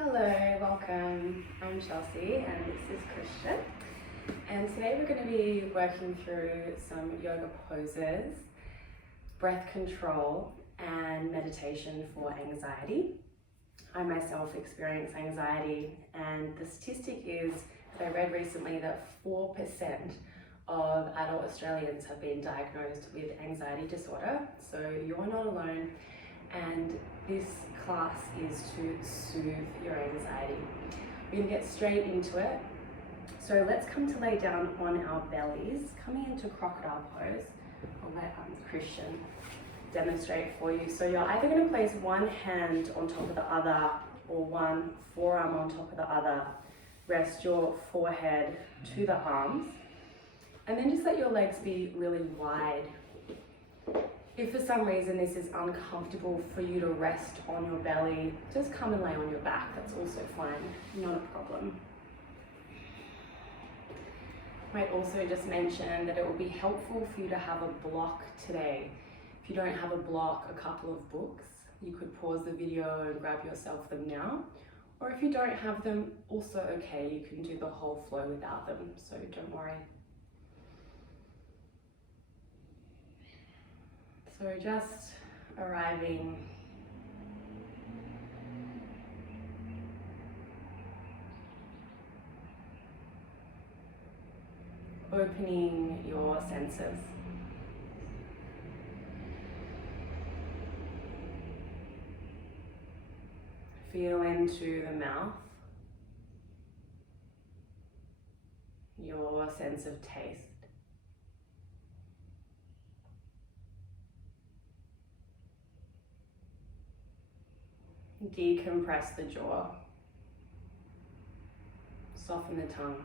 Hello, welcome. I'm Chelsea and this is Christian. And today we're going to be working through some yoga poses, breath control, and meditation for anxiety. I myself experience anxiety, and the statistic is that I read recently that 4% of adult Australians have been diagnosed with anxiety disorder. So you're not alone, and this class is to soothe your anxiety. We're going to get straight into it. So let's come to lay down on our bellies, coming into crocodile pose. I'll let Christian demonstrate for you. So you're either going to place one hand on top of the other or one forearm on top of the other. Rest your forehead to the arms, and then just let your legs be really wide. If for some reason this is uncomfortable for you to rest on your belly, just come and lay on your back. That's also fine, not a problem. Might also just mention that it will be helpful for you to have a block today. If you don't have a block, a couple of books, you could pause the video and grab yourself them now. Or if you don't have them, also okay, you can do the whole flow without them, so don't worry. So just arriving opening your senses. Feel into the mouth, your sense of taste. Decompress the jaw, soften the tongue.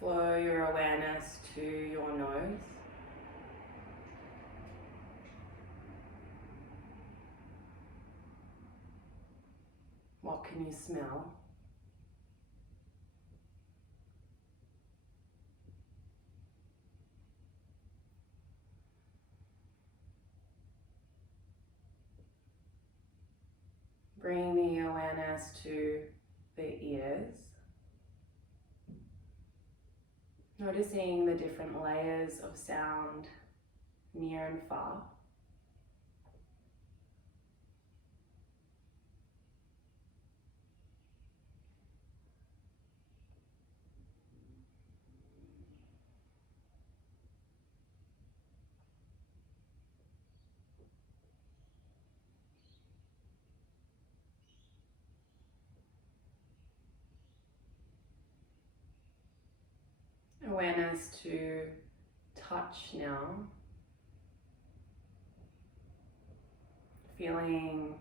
Flow your awareness to your nose. What can you smell? Bring the awareness to the ears. Noticing the different layers of sound near and far. Awareness to touch now. Feeling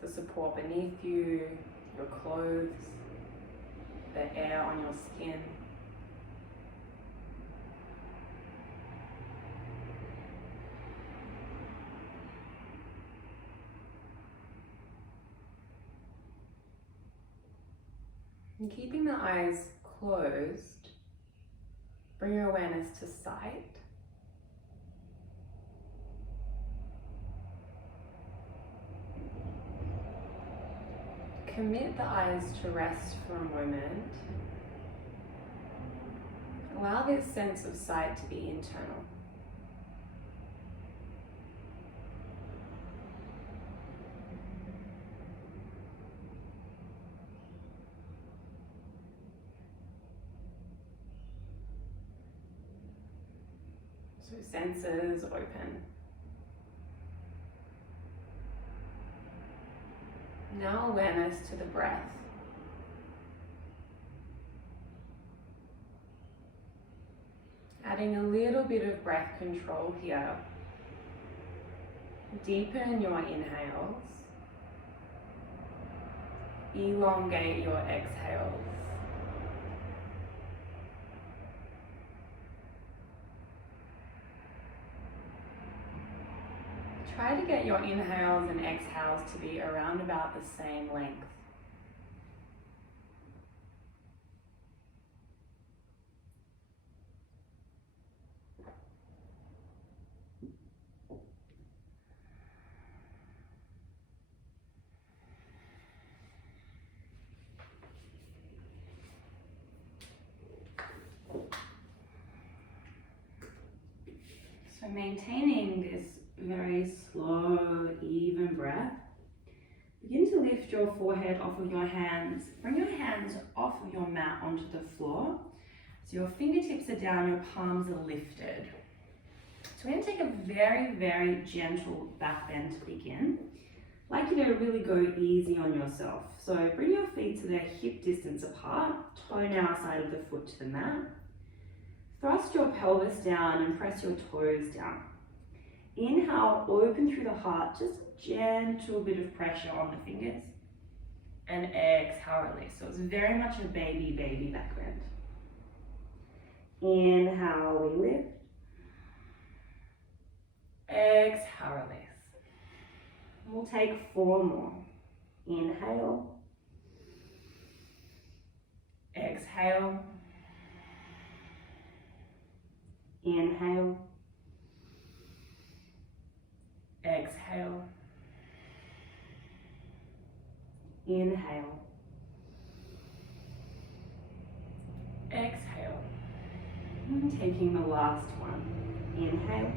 the support beneath you, your clothes, the air on your skin. And keeping the eyes closed, bring your awareness to sight. Commit the eyes to rest for a moment. Allow this sense of sight to be internal. So senses open. Now awareness to the breath. Adding a little bit of breath control here. Deepen your inhales. Elongate your exhales. Try to get your inhales and exhales to be around about the same length. So maintaining this very slow, even breath. Begin to lift your forehead off of your hands. Bring your hands off of your mat onto the floor. So your fingertips are down, your palms are lifted. So we're going to take a very, very gentle back bend to begin. I'd like you to really go easy on yourself. So bring your feet to their hip distance apart, toe now side of the foot to the mat. Thrust your pelvis down and press your toes down. Inhale, open through the heart, just a gentle bit of pressure on the fingers. And exhale, release. So it's very much a baby back bend. Inhale, we lift. Exhale, release. We'll take 4 more. Inhale. Exhale. Inhale. Exhale. Inhale. Exhale. And taking the last one. Inhale.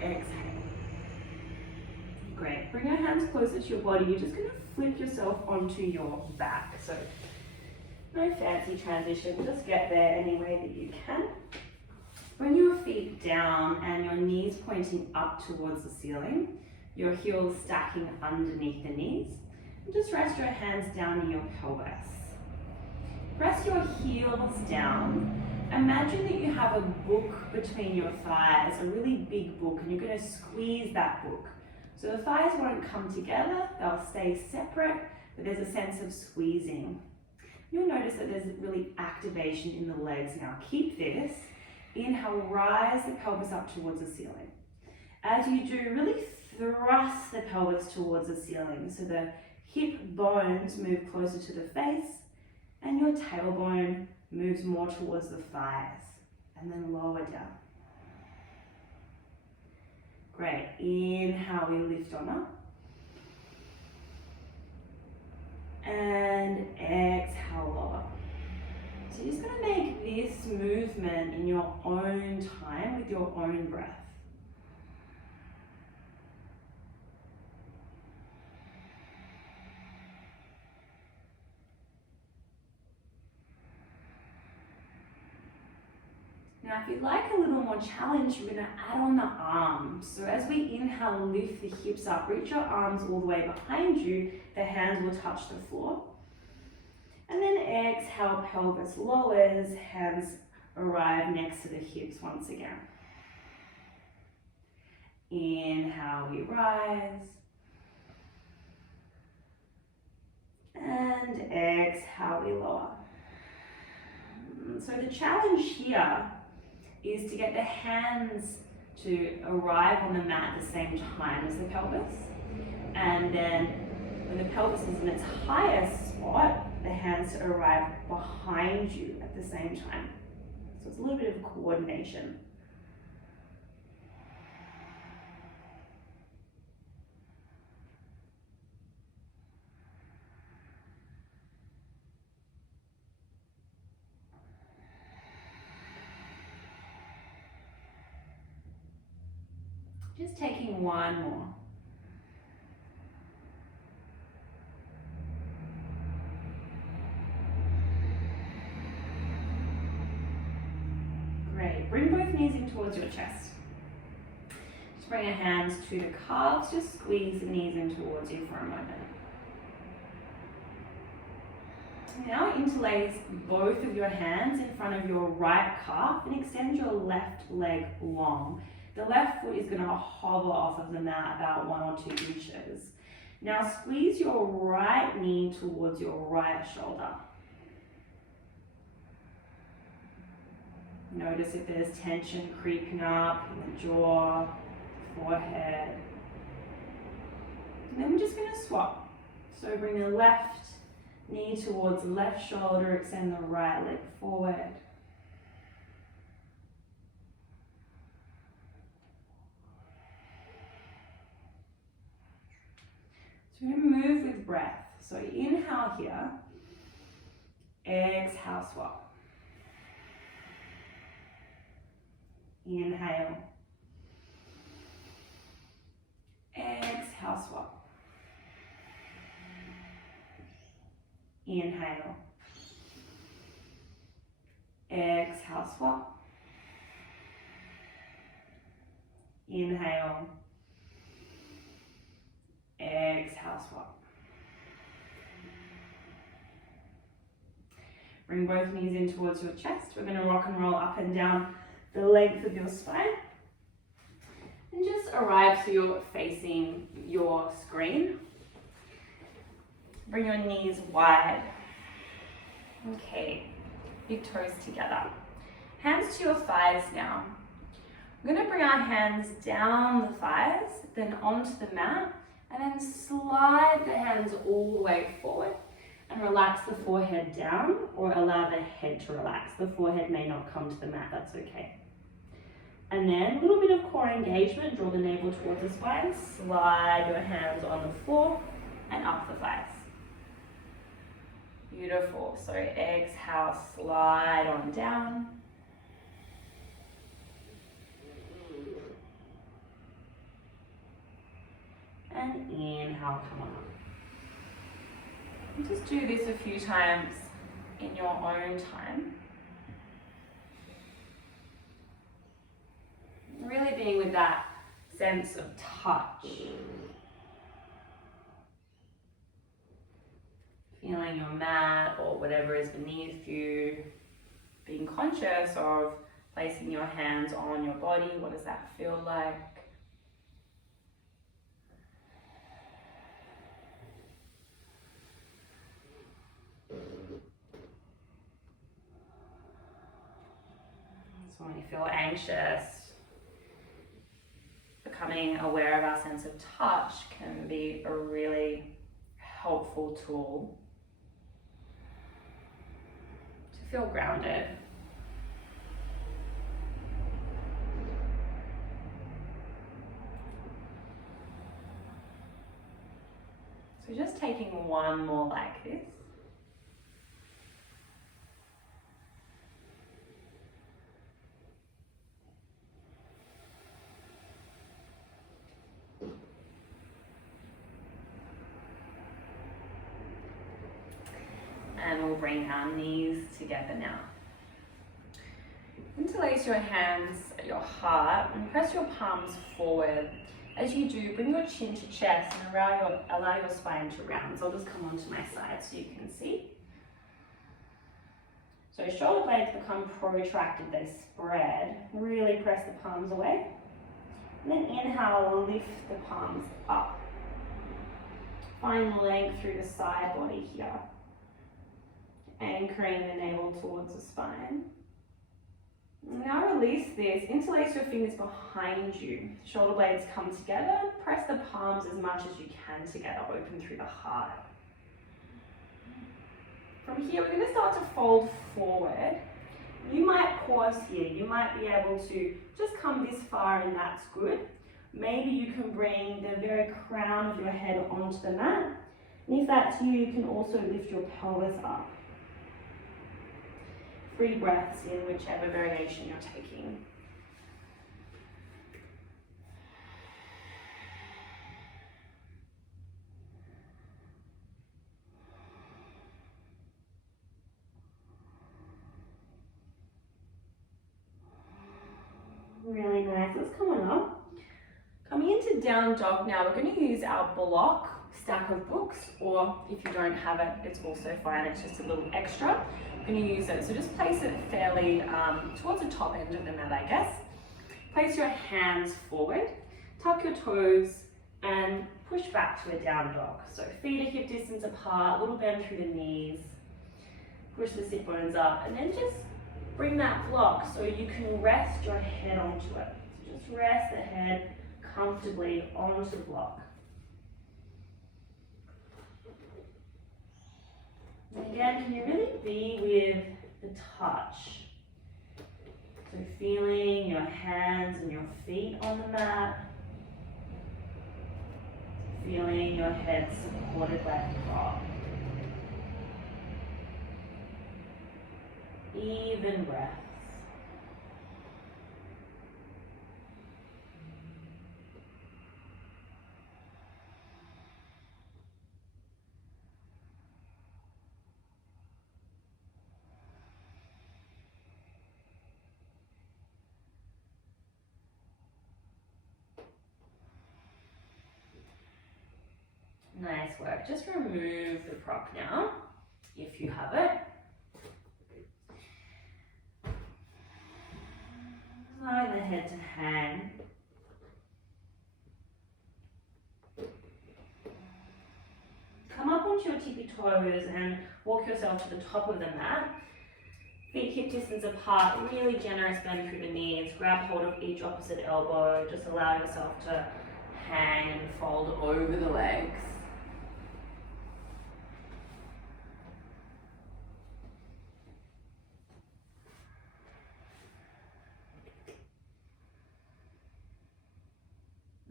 Exhale. Great. Bring your hands closer to your body. You're just going to flip yourself onto your back. So no fancy transition. Just get there any way that you can. Bring your feet down and your knees pointing up towards the ceiling. Your heels stacking underneath the knees. And just rest your hands down in your pelvis. Press your heels down. Imagine that you have a book between your thighs, a really big book, and you're going to squeeze that book. So the thighs won't come together, they'll stay separate, but there's a sense of squeezing. You'll notice that there's really activation in the legs now. Keep this. Inhale, rise the pelvis up towards the ceiling. As you do, really thrust the pelvis towards the ceiling so the hip bones move closer to the face and your tailbone moves more towards the thighs, and then lower down. Great. Inhale, we lift on up. And exhale, lower. So you're just going to make this movement in your own time with your own breath. Now, if you'd like a little more challenge, we're going to add on the arms. So as we inhale, lift the hips up, reach your arms all the way behind you. The hands will touch the floor. And then exhale, pelvis lowers, hands arrive next to the hips once again. Inhale, we rise. And exhale, we lower. So the challenge here is to get the hands to arrive on the mat at the same time as the pelvis. And then when the pelvis is in its highest spot, the hands to arrive behind you at the same time. So it's a little bit of coordination. Just taking 1 more. Great. Bring both knees in towards your chest. Just bring your hands to the calves. Just squeeze the knees in towards you for a moment. Now interlace both of your hands in front of your right calf and extend your left leg long. The left foot is going to hover off of the mat about 1 or 2 inches. Now squeeze your right knee towards your right shoulder. Notice if there's tension creeping up in the jaw, forehead. And then we're just going to swap. So bring the left knee towards the left shoulder, extend the right leg forward. So we're going to move with breath. So inhale here, exhale, swap. Inhale. Exhale, swap. Inhale. Exhale, swap. Inhale. Exhale, swap. Bring both knees in towards your chest. We're going to rock and roll up and down the length of your spine. And just arrive so you're facing your screen. Bring your knees wide. Okay, big toes together. Hands to your thighs now. We're going to bring our hands down the thighs, then onto the mat, and then slide the hands all the way forward and relax the forehead down, or allow the head to relax. The forehead may not come to the mat, that's okay. And then a little bit of core engagement, draw the navel towards the spine, slide your hands on the floor and up the thighs. Beautiful. So exhale, slide on down. And inhale, come on up. And just do this a few times in your own time. Really being with that sense of touch. Feeling your mat or whatever is beneath you. Being conscious of placing your hands on your body. What does that feel like? So when you feel anxious, becoming aware of our sense of touch can be a really helpful tool to feel grounded. So just taking one more like this. And we'll bring our knees together now. Interlace your hands at your heart and press your palms forward. As you do, bring your chin to chest and allow your spine to round. So I'll just come onto my side so you can see. So shoulder blades become protracted, they spread. Really press the palms away. And then inhale, lift the palms up. Find length through the side body here. Anchoring the navel towards the spine. Now release this, interlace your fingers behind you. Shoulder blades come together, press the palms as much as you can together, open through the heart. From here, we're going to start to fold forward. You might pause here, you might be able to just come this far and that's good. Maybe you can bring the very crown of your head onto the mat. And if that's you, you can also lift your pelvis up. 3 breaths in whichever variation you're taking. Really nice. Let's come on up. Coming into down dog now, we're going to use our block stack of books, or if you don't have it, it's also fine. It's just a little extra. We're going to use it. So just place it fairly towards the top end of the mat, I guess. Place your hands forward, tuck your toes, and push back to a down dog. So feet are hip distance apart, little bend through the knees. Push the sit bones up, and then just bring that block so you can rest your head onto it. So just rest the head comfortably onto the block. And again, can you really be with the touch? So feeling your hands and your feet on the mat. Feeling your head supported by the prop. Even breaths. Nice work. Just remove the prop now, if you have it. Slide the head to hang. Come up onto your tippy toes and walk yourself to the top of the mat. Feet hip distance apart, really generous bend through the knees. Grab hold of each opposite elbow. Just allow yourself to hang and fold over the legs.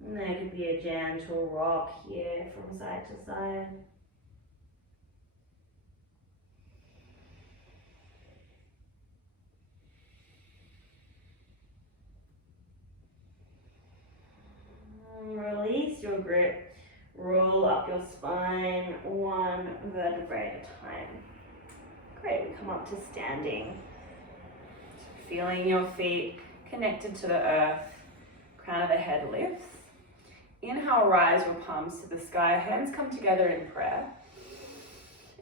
And there could be a gentle rock here from side to side. Release your grip, roll up your spine, one vertebrae at a time. Great, we come up to standing. Feeling your feet connected to the earth, crown of the head lifts. Inhale, rise your palms to the sky, hands come together in prayer.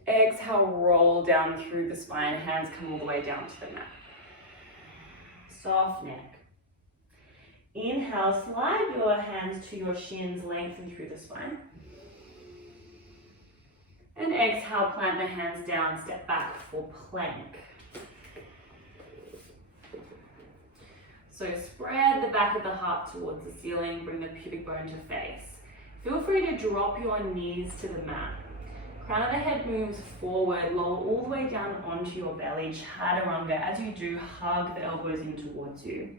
Exhale, roll down through the spine, hands come all the way down to the mat. Soft neck. Inhale, slide your hands to your shins, lengthen through the spine. And exhale, plant the hands down, step back for plank. So spread the back of the heart towards the ceiling, bring the pubic bone to face. Feel free to drop your knees to the mat. Crown of the head moves forward, lower all the way down onto your belly, chaturanga. As you do, hug the elbows in towards you.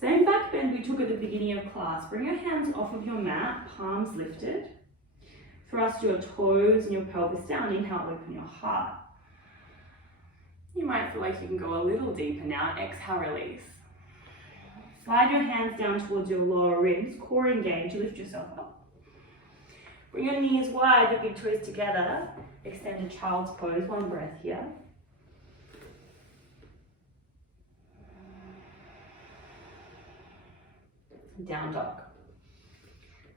Same back bend we took at the beginning of class. Bring your hands off of your mat, palms lifted. Thrust your toes and your pelvis down. Inhale, open your heart. You might feel like you can go a little deeper now. Exhale, release. Slide your hands down towards your lower ribs, core engage, lift yourself up. Bring your knees wide, your big toes together. Extend a child's pose, one breath here. Down dog.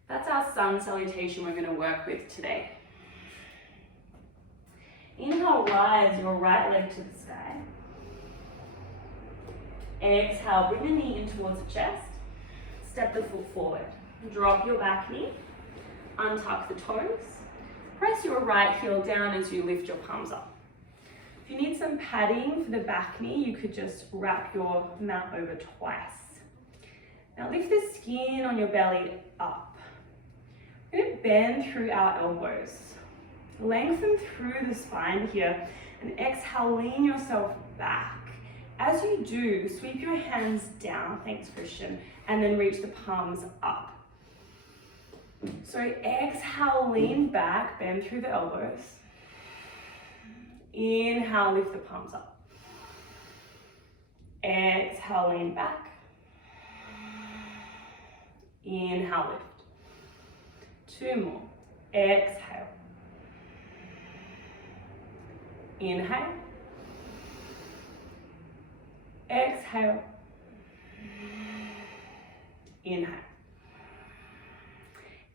That's our sun salutation we're going to work with today. Inhale, rise your right leg to the sky. Exhale, bring the knee in towards the chest. Step the foot forward. Drop your back knee. Untuck the toes. Press your right heel down as you lift your palms up. If you need some padding for the back knee, you could just wrap your mat over twice. Now lift the skin on your belly up. We're going to bend through our elbows. Lengthen through the spine here and exhale, lean yourself back. As you do, sweep your hands down, thanks Christian, and then reach the palms up. So exhale, lean back, bend through the elbows. Inhale, lift the palms up. Exhale, lean back. Inhale, lift. Two more. Exhale. Inhale. Exhale. Inhale.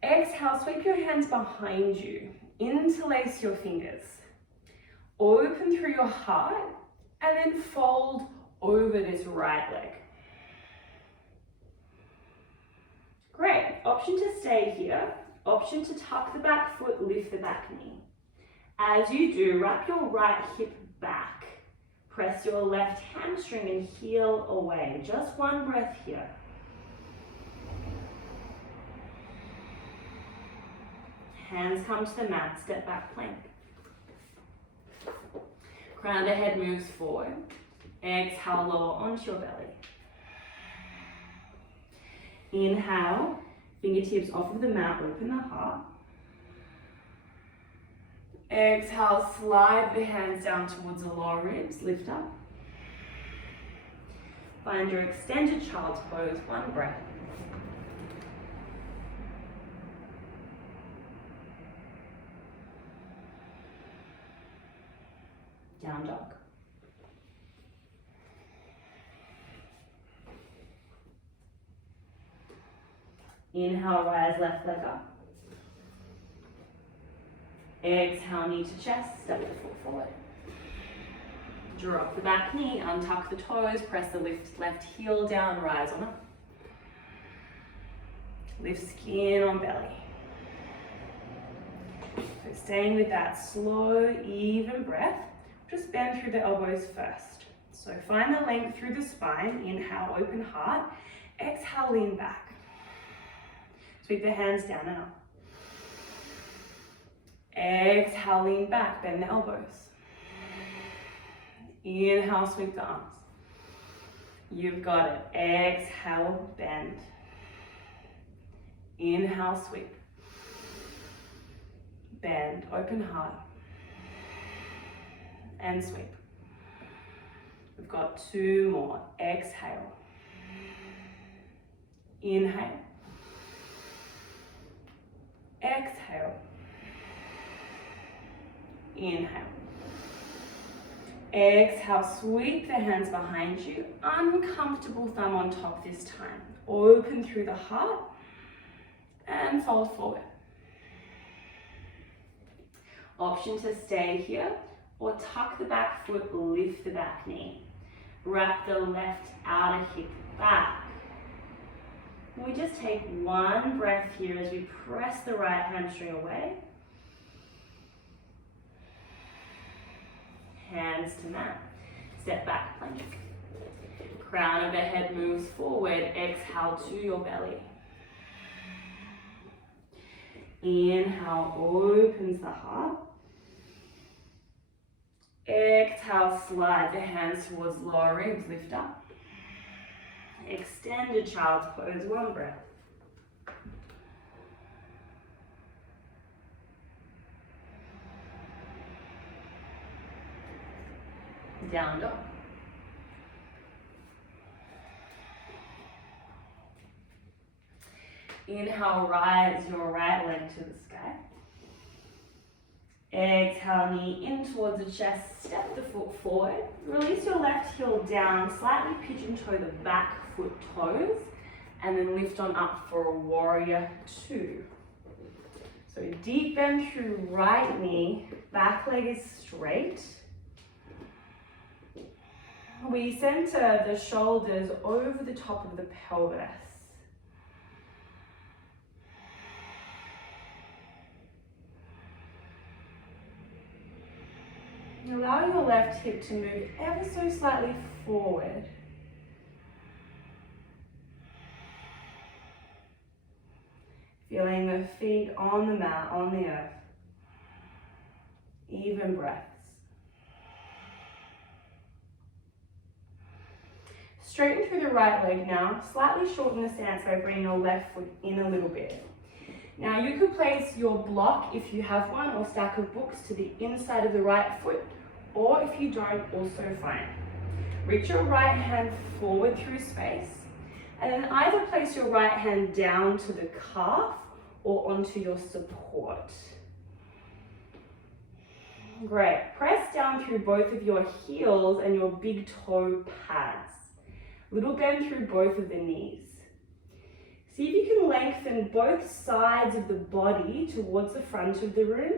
Exhale, sweep your hands behind you. Interlace your fingers. Open through your heart and then fold over this right leg. Great. Option to stay here. Option to tuck the back foot, lift the back knee. As you do, wrap your right hip back. Press your left hamstring and heel away. Just one breath here. Hands come to the mat, step back plank. Crown of the head moves forward. Exhale, lower onto your belly. Inhale, fingertips off of the mat, open the heart. Exhale, slide the hands down towards the lower ribs, lift up. Find your extended child's pose, one breath. Down dog. Inhale, rise left leg up. Exhale, knee to chest, step the foot forward. Drop the back knee, untuck the toes, press the left heel down, rise on up. Lift skin on belly. So staying with that slow, even breath, just bend through the elbows first. So find the length through the spine, inhale, open heart. Exhale, lean back. Sweep the hands down and up. Exhale, lean back, bend the elbows. Inhale, sweep the arms. You've got it. Exhale, bend. Inhale, sweep. Bend, open heart. And sweep. We've got 2 more. Exhale. Inhale. Exhale. Inhale. Exhale, sweep the hands behind you. Uncomfortable thumb on top this time. Open through the heart and fold forward. Option to stay here or tuck the back foot, lift the back knee. Wrap the left outer hip back. We just take 1 breath here as we press the right hamstring away. Hands to mat. Step back, plank. Crown of the head moves forward. Exhale to your belly. Inhale, opens the heart. Exhale, slide the hands towards lower ribs, lift up. Extended child's pose, 1 breath. Down dog. Inhale, rise your right leg to the sky. Exhale, knee in towards the chest, step the foot forward. Release your left heel down, slightly pigeon toe the back foot toes, and then lift on up for a warrior 2. So deep bend through right knee, back leg is straight. We center the shoulders over the top of the pelvis. Allow your left hip to move ever so slightly forward. Feeling the feet on the mat, on the earth. Even breaths. Straighten through the right leg now. Slightly shorten the stance by bringing your left foot in a little bit. Now you could place your block, if you have one, or stack of books to the inside of the right foot, or if you don't, also fine. Reach your right hand forward through space, and then either place your right hand down to the calf or onto your support. Great. Press down through both of your heels and your big toe pads. Little bend through both of the knees. See if you can lengthen both sides of the body towards the front of the room,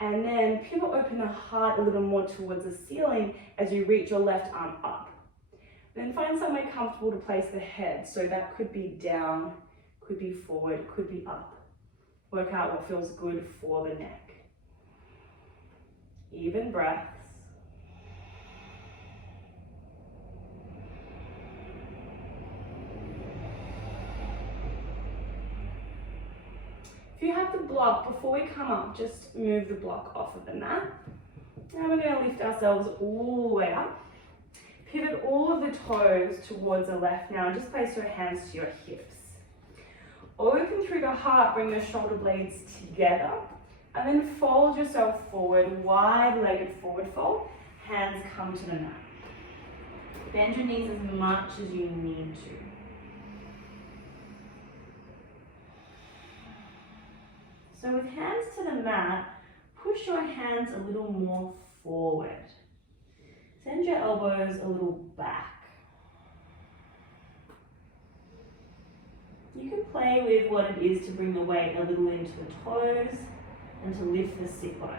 and then pivot open the heart a little more towards the ceiling as you reach your left arm up. Then find somewhere comfortable to place the head. So that could be down, could be forward, could be up. Work out what feels good for the neck. Even breaths. If you have the block, before we come up, just move the block off of the mat. Now we're going to lift ourselves all the way up. Pivot all of the toes towards the left now, and just place your hands to your hips. Open through the heart, bring the shoulder blades together, and then fold yourself forward, wide-legged forward fold. Hands come to the mat. Bend your knees as much as you need to. So with hands to the mat, push your hands a little more forward. Send your elbows a little back. You can play with what it is to bring the weight a little into the toes, and to lift the sit bones.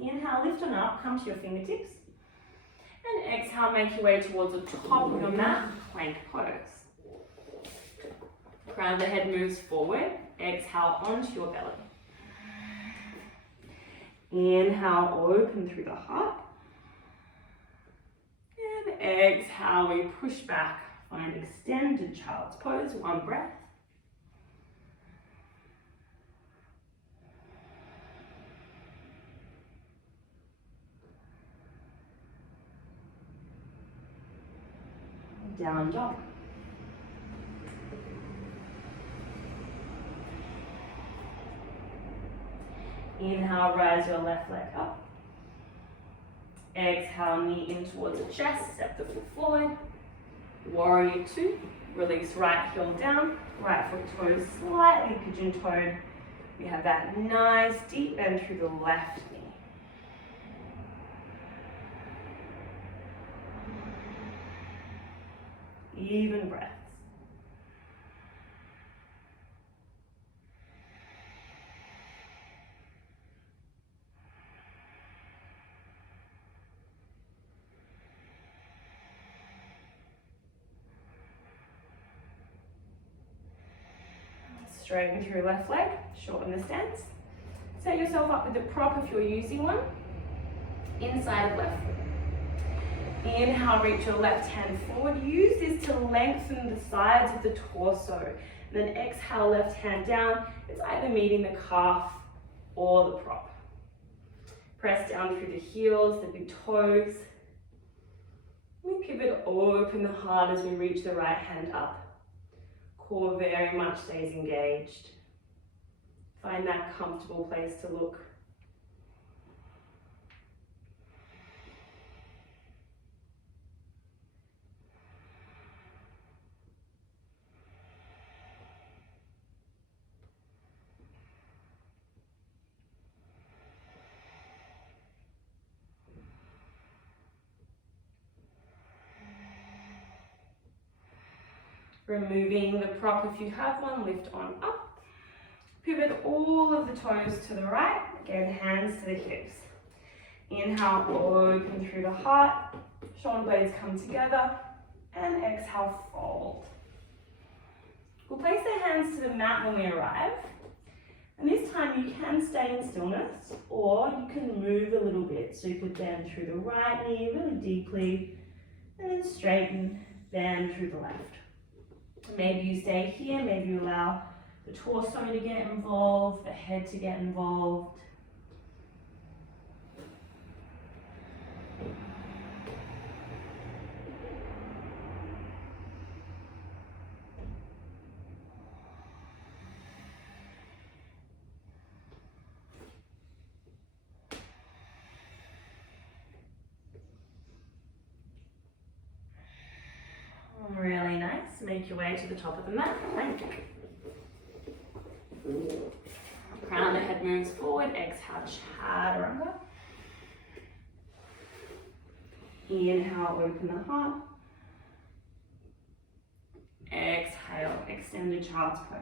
Inhale, lift on up, come to your fingertips. And exhale, make your way towards the top of your mat, plank pose. Crown of the head moves forward. Exhale onto your belly. Inhale, open through the heart. And exhale, we push back. Find extended child's pose, one breath. Down dog. Inhale, rise your left leg up. Exhale, knee in towards the chest, step the foot forward. Warrior two, release right heel down, right foot toes slightly pigeon-toed. We have that nice deep bend through the left knee. Even breaths. Straighten through left leg, shorten the stance. Set yourself up with the prop if you're using one, inside of left foot. Inhale, reach your left hand forward. Use this to lengthen the sides of the torso. Then exhale, left hand down. It's either meeting the calf or the prop. Press down through the heels, the big toes. We pivot, open the heart as we reach the right hand up. Core very much stays engaged. Find that comfortable place to look. Removing the prop if you have one, lift on up. Pivot all of the toes to the right. Again, hands to the hips. Inhale, open through the heart. Shoulder blades come together. And exhale, fold. We'll place the hands to the mat when we arrive. And this time you can stay in stillness, or you can move a little bit. So you could bend through the right knee really deeply, and then straighten, bend through the left. Maybe you stay here, maybe you allow the torso to get involved, the head to get involved. Really nice. Make your way to the top of the mat. Plank. Crown of the head moves forward. Exhale, chaturanga. Inhale, open the heart. Exhale, extended child's pose.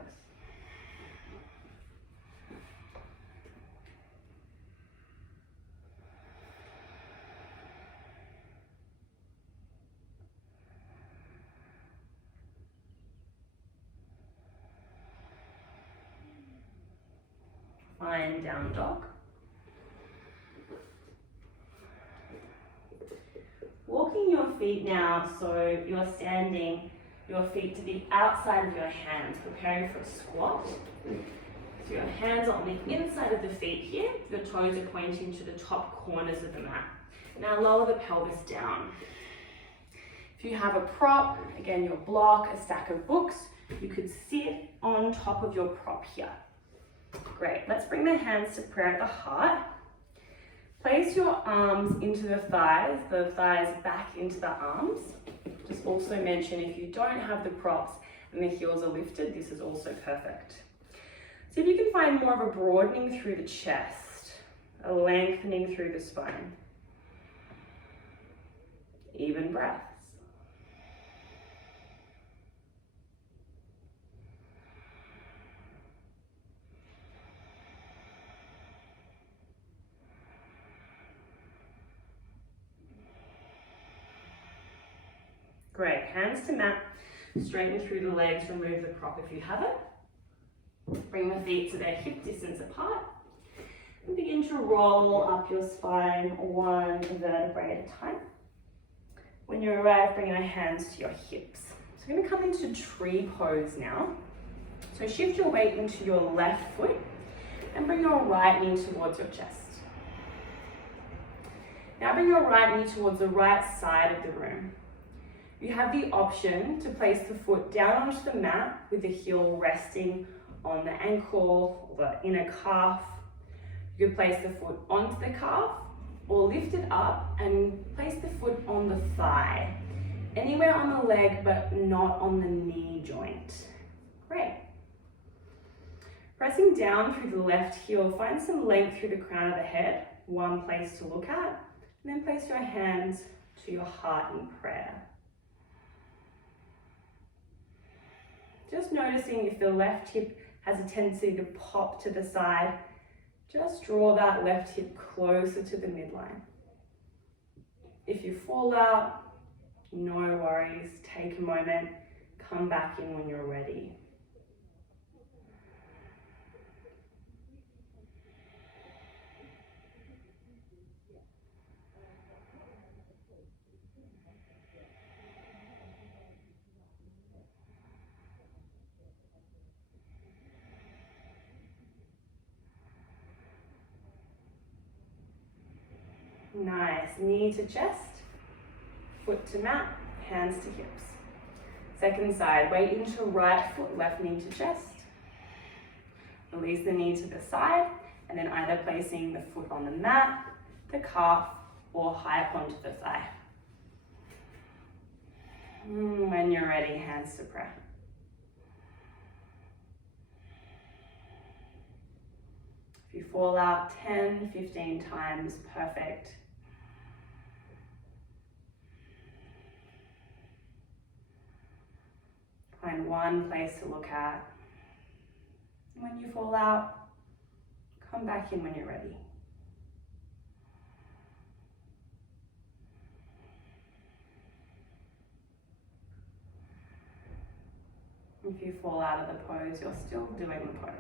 Lying down dog. Walking your feet now, so you're standing your feet to the outside of your hands, preparing for a squat. So your hands are on the inside of the feet here, your toes are pointing to the top corners of the mat. Now lower the pelvis down. If you have a prop, again your block, a stack of books, you could sit on top of your prop here. Great, let's bring the hands to prayer at the heart. Place your arms into the thighs back into the arms. Just also mention if you don't have the props and the heels are lifted, this is also perfect. So if you can find more of a broadening through the chest, a lengthening through the spine. even breaths. Great, hands to mat, straighten through the legs, remove the prop if you have it. Bring the feet to their hip distance apart. And begin to roll up your spine one vertebrae at a time. When you arrive, bring your hands to your hips. So we're going to come into tree pose now. So shift your weight into your left foot and bring your right knee towards your chest. Now bring your right knee towards the right side of the room. You have the option to place the foot down onto the mat with the heel resting on the ankle or the inner calf. You could place the foot onto the calf or lift it up and place the foot on the thigh. Anywhere on the leg but not on the knee joint. Great. Pressing down through the left heel, find some length through the crown of the head, one place to look at, and then place your hands to your heart in prayer. Just noticing if the left hip has a tendency to pop to the side, just draw that left hip closer to the midline. If you fall out, no worries, take a moment, come back in when you're ready. Nice, knee to chest, foot to mat, hands to hips. Second side, weight into right foot, left knee to chest. Release the knee to the side, and then either placing the foot on the mat, the calf, or high up onto the thigh. When you're ready, hands to prayer. If you fall out 10, 15 times, perfect. Find one place to look at. When you fall out, come back in when you're ready. If you fall out of the pose, you're still doing the pose.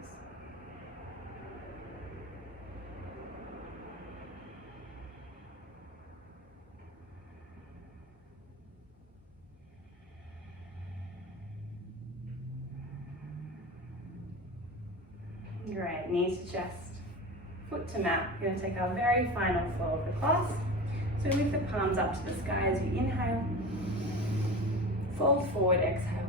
Great, knees to chest, foot to mat. We're going to take our very final flow of the class. So lift the palms up to the sky as you inhale. Fold forward, exhale.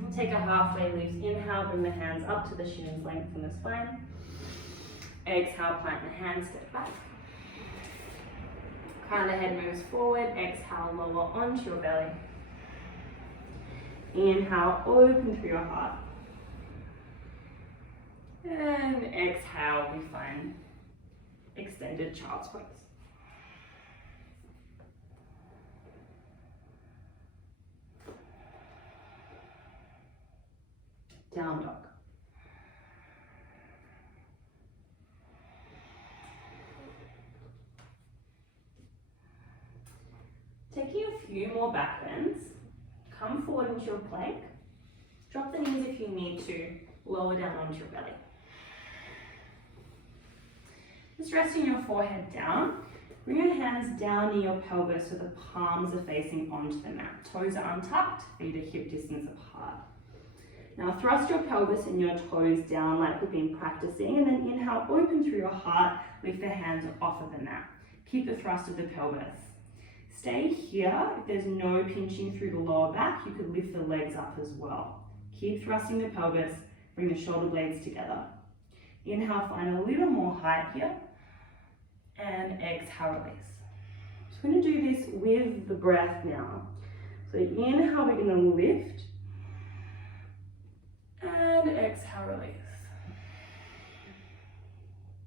We'll take a halfway lift. Inhale, bring the hands up to the shin's length from the spine. Exhale, plant the hands, step back. Crown of the head moves forward. Exhale, lower onto your belly. Inhale, open through your heart. And exhale, we find extended child's pose. Down dog. Taking a few more back bends, come forward into your plank. Drop the knees if you need to, lower down onto your belly. Just resting your forehead down. Bring your hands down near your pelvis so the palms are facing onto the mat. Toes are untucked, feet are hip distance apart. Now thrust your pelvis and your toes down like we've been practicing, and then inhale, open through your heart, lift the hands off of the mat. Keep the thrust of the pelvis. Stay here. If there's no pinching through the lower back, you could lift the legs up as well. Keep thrusting the pelvis, bring the shoulder blades together. Inhale, find a little more height here, and exhale, release. So we're going to do this with the breath now. So inhale, we're going to lift, and exhale, release.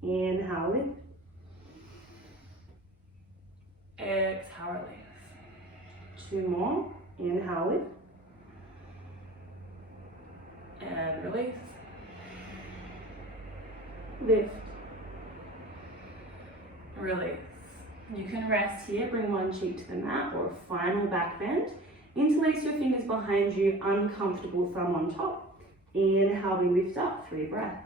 Inhale, lift, Exhale, release. 2 more. Inhale, lift. And release. Lift. Release. You can rest here, bring one cheek to the mat or a final back bend. Interlace your fingers behind you, uncomfortable thumb on top. Inhale, we lift up, 3 breaths.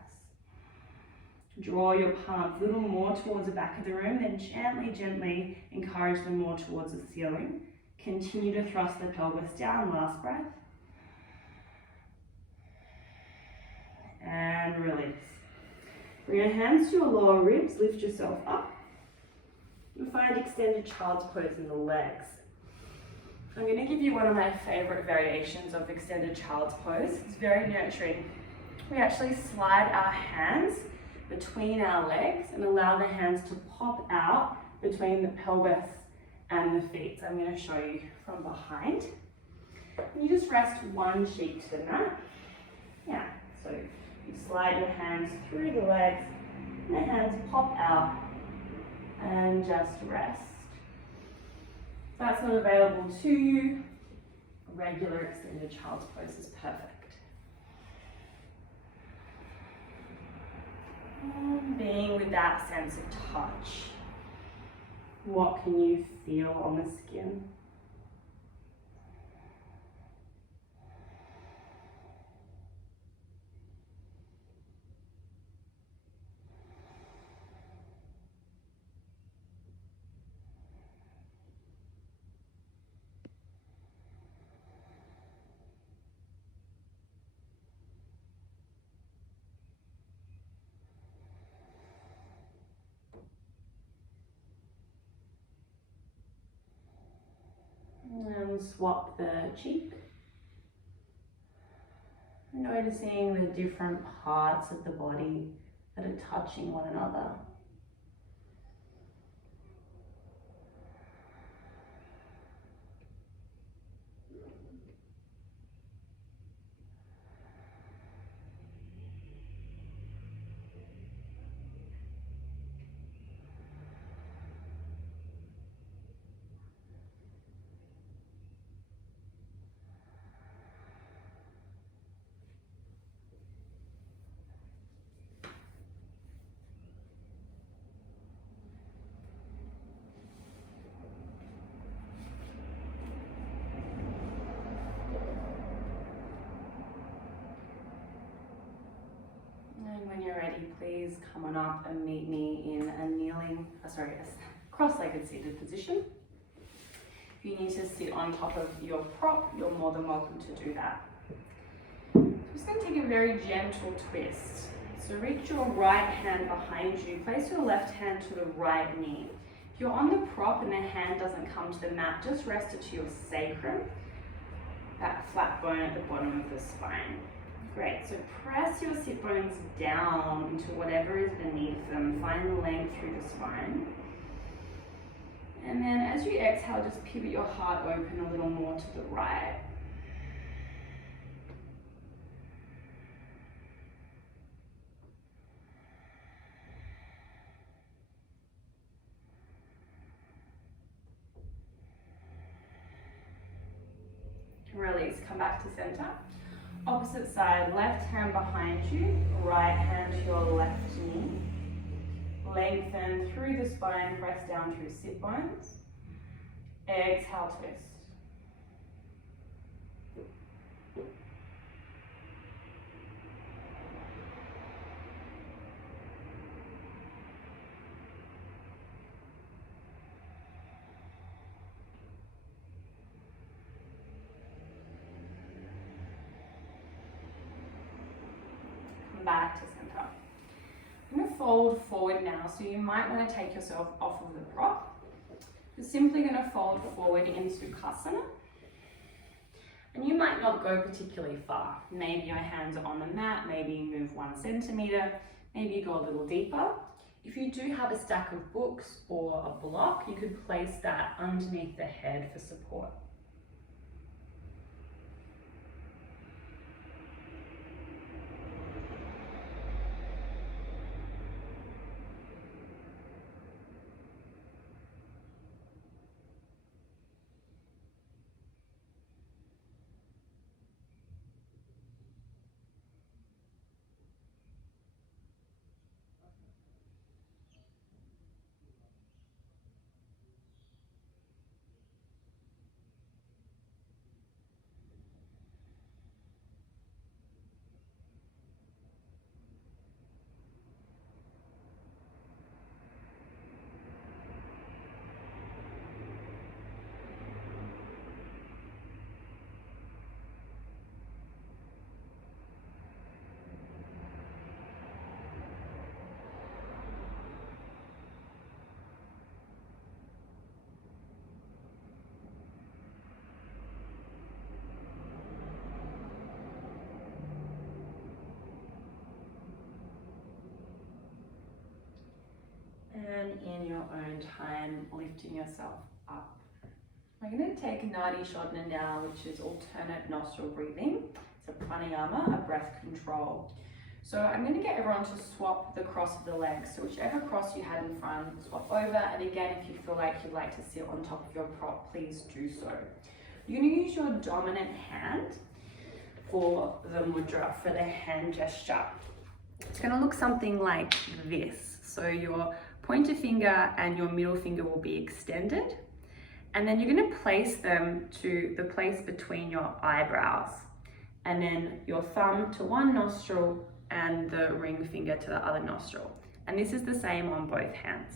Draw your palms a little more towards the back of the room, then gently encourage them more towards the ceiling. Continue to thrust the pelvis down, last breath. And release. Bring your hands to your lower ribs, lift yourself up. You'll find extended child's pose in the legs. I'm going to give you one of my favorite variations of extended child's pose. It's very nurturing. We actually slide our hands between our legs and allow the hands to pop out between the pelvis and the feet. So I'm going to show you from behind. And you just rest one cheek to the mat. Yeah, so you slide your hands through the legs and the hands pop out and just rest. If that's not available to you, a regular extended child's pose is perfect. And being with that sense of touch. What can you feel on the skin? And swap the cheek. Noticing the different parts of the body that are touching one another. And when you're ready, please come on up and meet me in a cross-legged seated position. If you need to sit on top of your prop, you're more than welcome to do that. I'm just going to take a very gentle twist. So reach your right hand behind you, place your left hand to the right knee. If you're on the prop and the hand doesn't come to the mat, just rest it to your sacrum, that flat bone at the bottom of the spine. Great, so press your sit bones down into whatever is beneath them. Find the length through the spine. And then as you exhale, just pivot your heart open a little more to the right. Release, come back to center. Opposite side, left hand behind you, right hand to your left knee. Lengthen through the spine, press down through sit bones. Exhale, twist. Back to center. I'm going to fold forward now, so you might want to take yourself off of the prop. You're simply going to fold forward into Sukhasana. And you might not go particularly far. Maybe your hands are on the mat, maybe you move 1 centimeter, maybe you go a little deeper. If you do have a stack of books or a block, you could place that underneath the head for support. in your own time, lifting yourself up. We're going to take Nadi Shodhana now, which is alternate nostril breathing. It's a pranayama, a breath control. So I'm going to get everyone to swap the cross of the legs. So whichever cross you had in front, swap over. And again, if you feel like you'd like to sit on top of your prop, please do so. You're going to use your dominant hand for the mudra, for the hand gesture. It's going to look something like this. So your pointer finger and your middle finger will be extended. And then you're going to place them to the place between your eyebrows. And then your thumb to one nostril and the ring finger to the other nostril. And this is the same on both hands.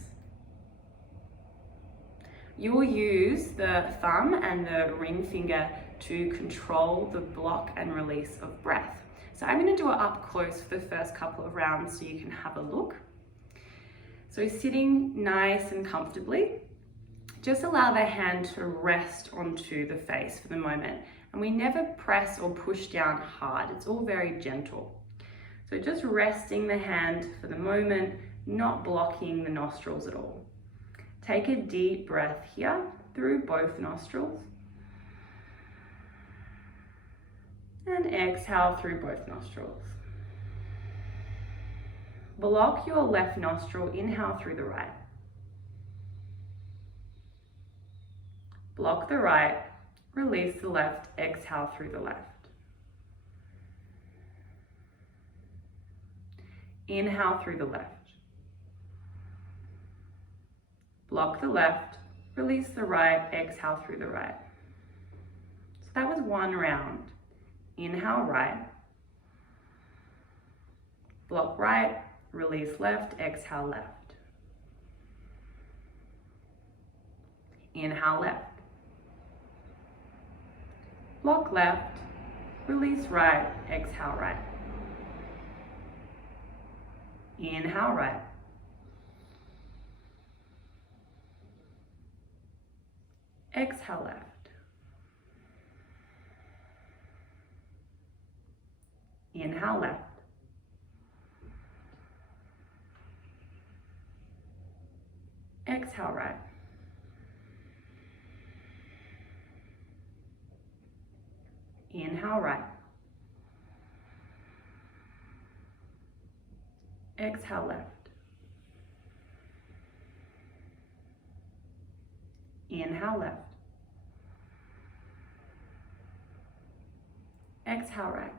You will use the thumb and the ring finger to control the block and release of breath. So I'm going to do it up close for the first couple of rounds so you can have a look. So sitting nice and comfortably, just allow the hand to rest onto the face for the moment. And we never press or push down hard, it's all very gentle. So just resting the hand for the moment, not blocking the nostrils at all. Take a deep breath here through both nostrils. And exhale through both nostrils. Block your left nostril, inhale through the right. Block the right, release the left, exhale through the left. Inhale through the left. Block the left, release the right, exhale through the right. So that was one round. Inhale right. Block right, release left, exhale left. Inhale left. Block left, release right, exhale right. Inhale right. Exhale left. Inhale left. Exhale right. Inhale right. Exhale left. Inhale left. Exhale right.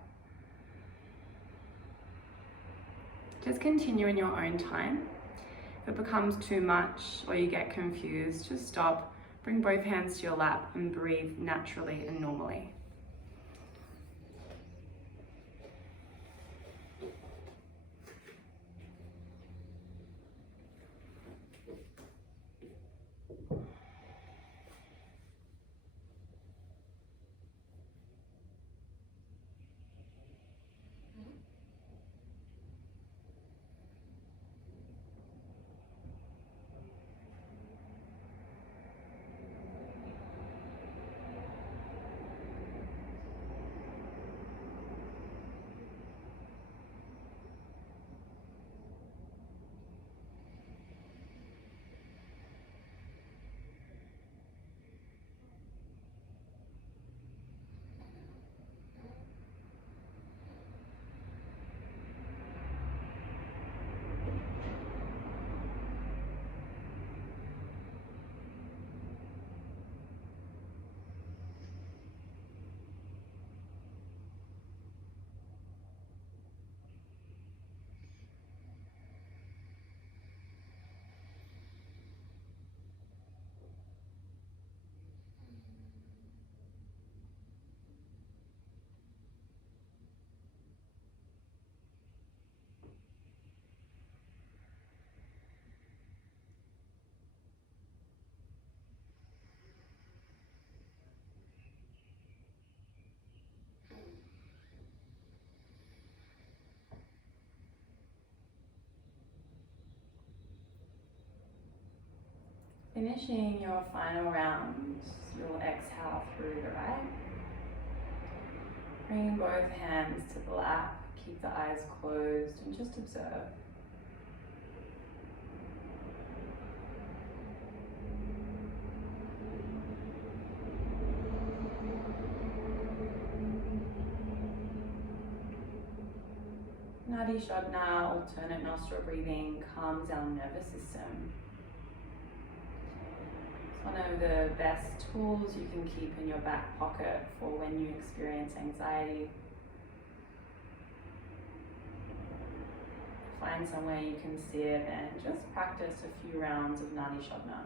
Just continue in your own time. If it becomes too much or you get confused, just stop, bring both hands to your lap and breathe naturally and normally. Finishing your final round, you'll exhale through the right. Bring both hands to the lap, keep the eyes closed and just observe. Nadi Shodhana, alternate nostril breathing, calms our nervous system. It's one of the best tools you can keep in your back pocket for when you experience anxiety. Find somewhere you can sit and just practice a few rounds of Nadi Shodhana.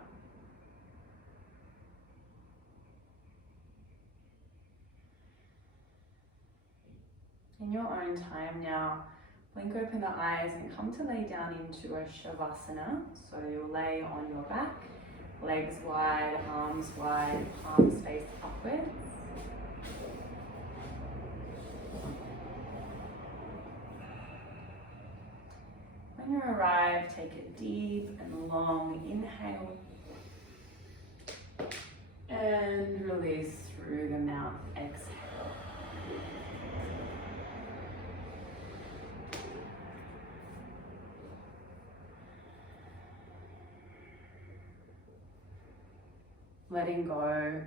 In your own time now, blink open the eyes and come to lay down into a Shavasana. So you'll lay on your back, legs wide, arms wide, palms face upwards. When you arrive, take a deep and long inhale and release through the mouth, exhale. Letting go,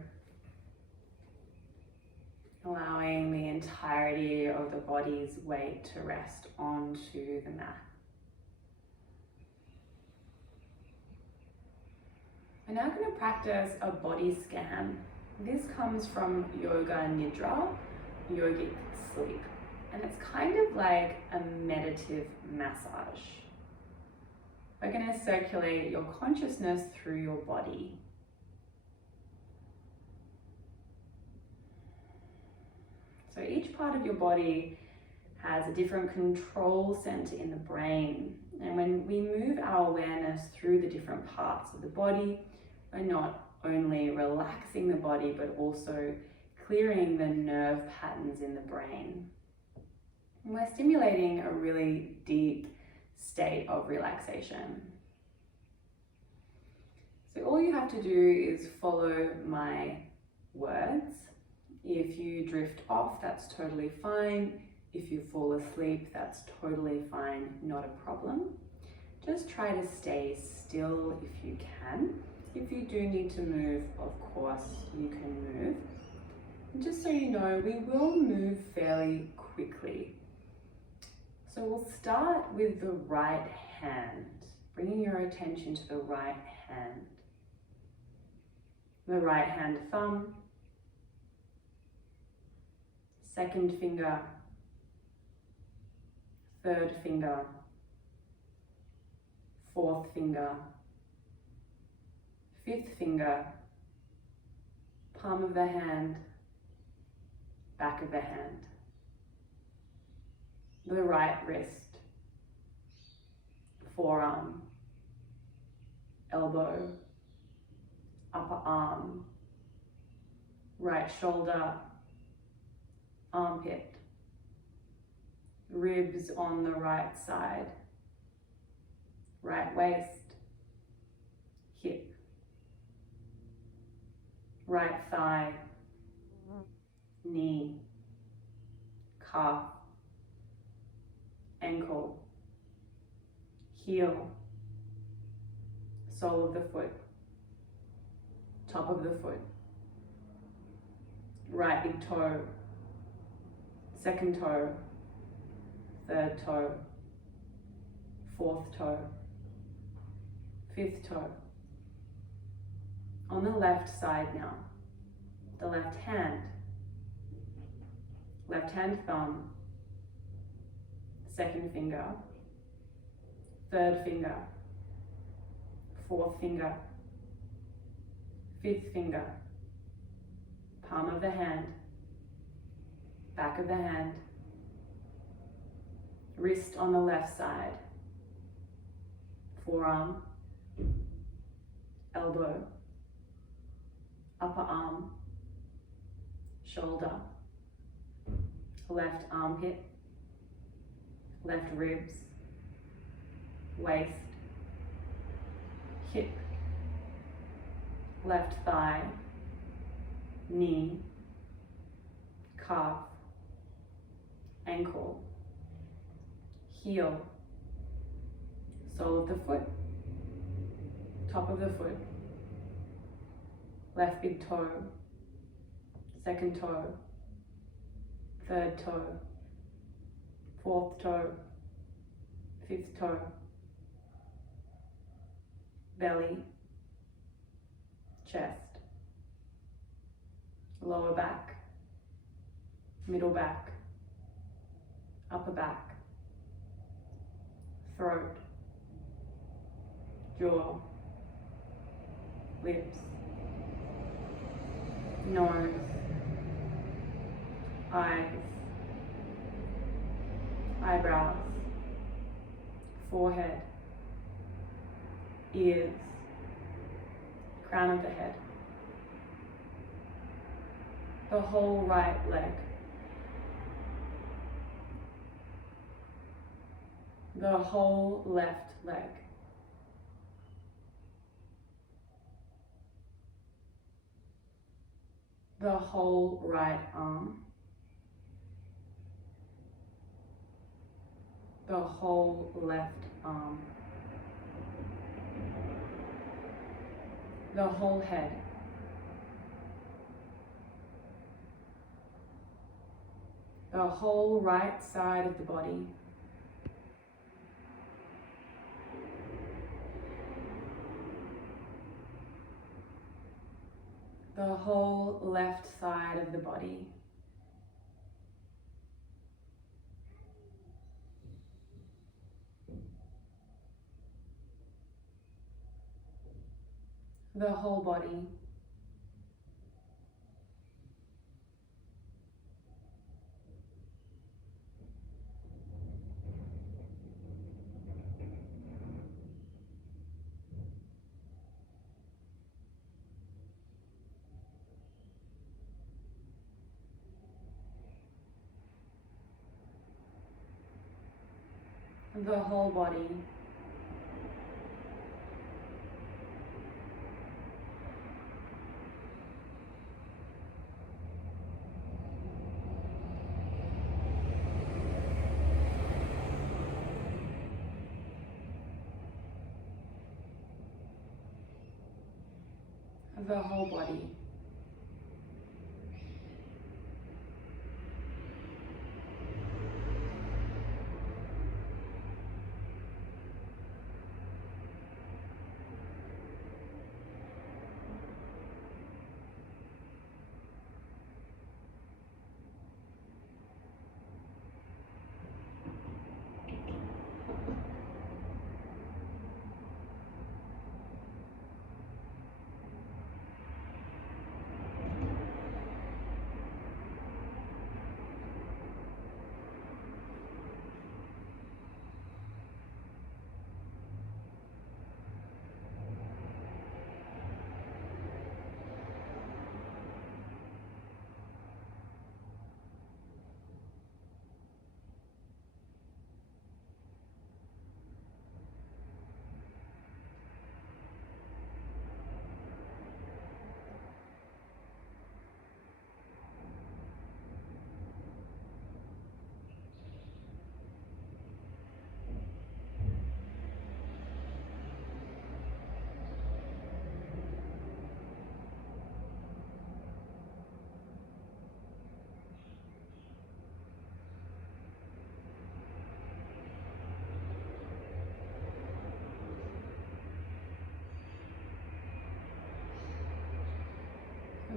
allowing the entirety of the body's weight to rest onto the mat. We're now going to practice a body scan. This comes from Yoga Nidra, yogic sleep, and it's kind of like a meditative massage. We're going to circulate your consciousness through your body. So each part of your body has a different control center in the brain. And when we move our awareness through the different parts of the body, we're not only relaxing the body, but also clearing the nerve patterns in the brain. And we're stimulating a really deep state of relaxation. So all you have to do is follow my words. If you drift off, that's totally fine. If you fall asleep, that's totally fine, not a problem. Just try to stay still if you can. If you do need to move, of course, you can move. And just so you know, we will move fairly quickly. So we'll start with the right hand, bringing your attention to the right hand. The right hand thumb, second finger, third finger, fourth finger, fifth finger, palm of the hand, back of the hand, the right wrist, forearm, elbow, upper arm, right shoulder, armpit, ribs on the right side, right waist, hip, right thigh, knee, calf, ankle, heel, sole of the foot, top of the foot, right big toe, second toe, third toe, fourth toe, fifth toe. On the left side now, the left hand thumb, second finger, third finger, fourth finger, fifth finger, palm of the hand, back of the hand, wrist on the left side, forearm, elbow, upper arm, shoulder, left armpit, left ribs, waist, hip, left thigh, knee, calf, ankle, heel, sole of the foot, top of the foot, left big toe, second toe, third toe, fourth toe, fifth toe, belly, chest, lower back, middle back, upper back, throat, jaw, lips, nose, eyes, eyebrows, forehead, ears, crown of the head, the whole right leg, the whole left leg, the whole right arm, the whole left arm, the whole head, the whole right side of the body, the whole left side of the body, the whole body, the whole body, the whole body,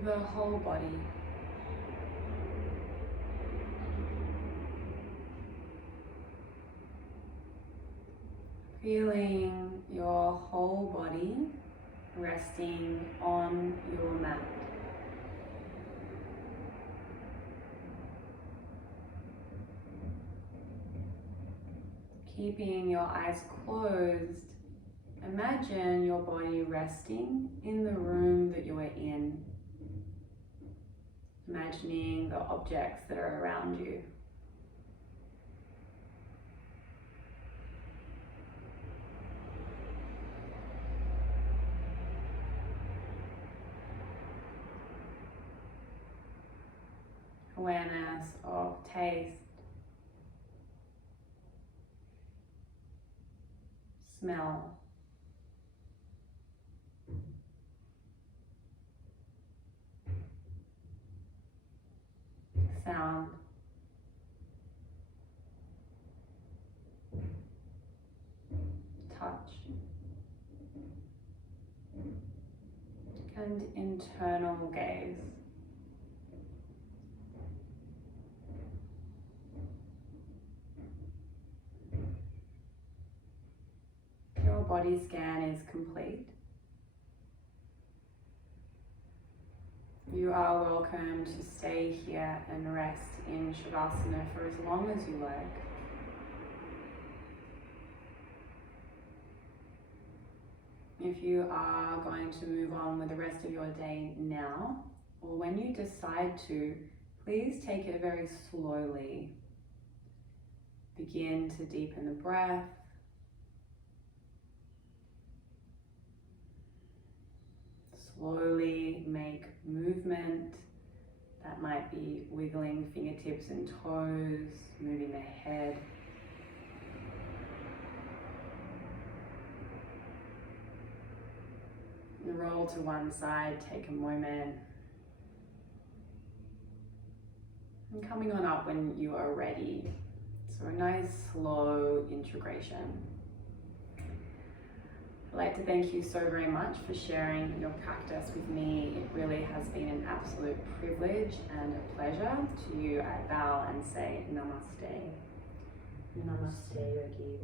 the whole body, feeling your whole body resting on your mat. Keeping your eyes closed, imagine your body resting in the room that you are in. Imagining the objects that are around you. Awareness of taste, smell, sound, and internal gaze. Your body scan is complete. You are welcome to stay here and rest in Shavasana for as long as you like. If you are going to move on with the rest of your day now, or when you decide to, please take it very slowly. Begin to deepen the breath. Slowly make movement. That might be wiggling fingertips and toes, moving the head. And roll to one side, take a moment. And coming on up when you are ready. So a nice slow integration. I'd like to thank you so very much for sharing your practice with me. It really has been an absolute privilege and a pleasure. To you, I bow and say namaste. Namaste, yogis.